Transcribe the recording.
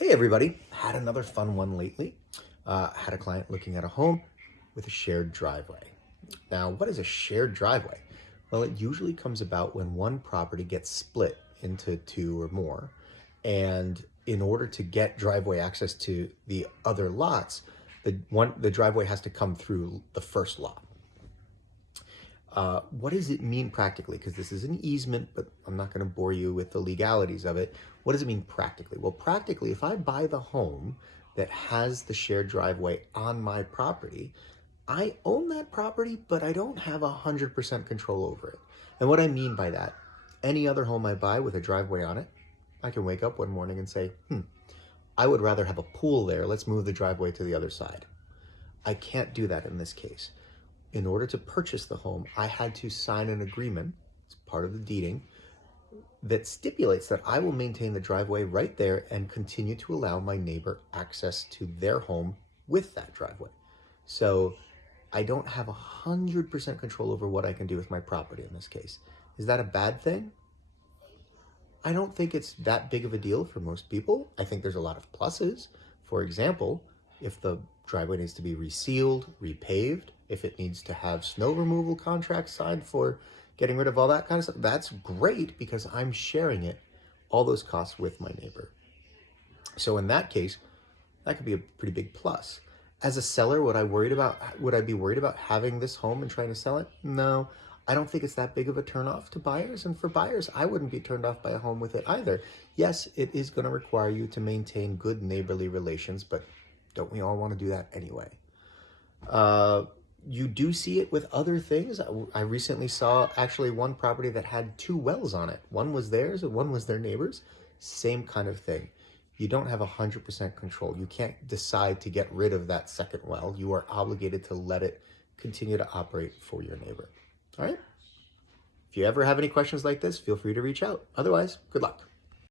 Hey everybody, had another fun one lately. Had a client looking at a home with a shared driveway. Now, what is a shared driveway? Well, it usually comes about when one property gets split into two or more. And in order to get driveway access to the other lots, the driveway has to come through the first lot. What does it mean practically? Because this is an easement, but I'm not going to bore you with the legalities of it. What does it mean practically? Well, practically, if I buy the home that has the shared driveway on my property, I own that property, but I don't have 100% control over it. And what I mean by that, any other home I buy with a driveway on it, I can wake up one morning and say, I would rather have a pool there. Let's move the driveway to the other side. I can't do that in this case. In order to purchase the home, I had to sign an agreement, it's part of the deeding, that stipulates that I will maintain the driveway right there and continue to allow my neighbor access to their home with that driveway. So I don't have 100% control over what I can do with my property in this case. Is that a bad thing? I don't think it's that big of a deal for most people. I think there's a lot of pluses. For example, if the driveway needs to be resealed, repaved, if it needs to have snow removal contracts signed for getting rid of all that kind of stuff, that's great because I'm sharing it, all those costs with my neighbor. So in that case, that could be a pretty big plus. As a seller, would I be worried about having this home and trying to sell it? No, I don't think it's that big of a turnoff to buyers. And for buyers, I wouldn't be turned off by a home with it either. Yes, it is going to require you to maintain good neighborly relations, but don't we all want to do that anyway? You do see it with other things. I recently saw actually one property that had two wells on it. One was theirs and one was their neighbor's. Same kind of thing. You don't have 100% control. You can't decide to get rid of that second well. You are obligated to let it continue to operate for your neighbor. All right? If you ever have any questions like this, feel free to reach out. Otherwise, good luck.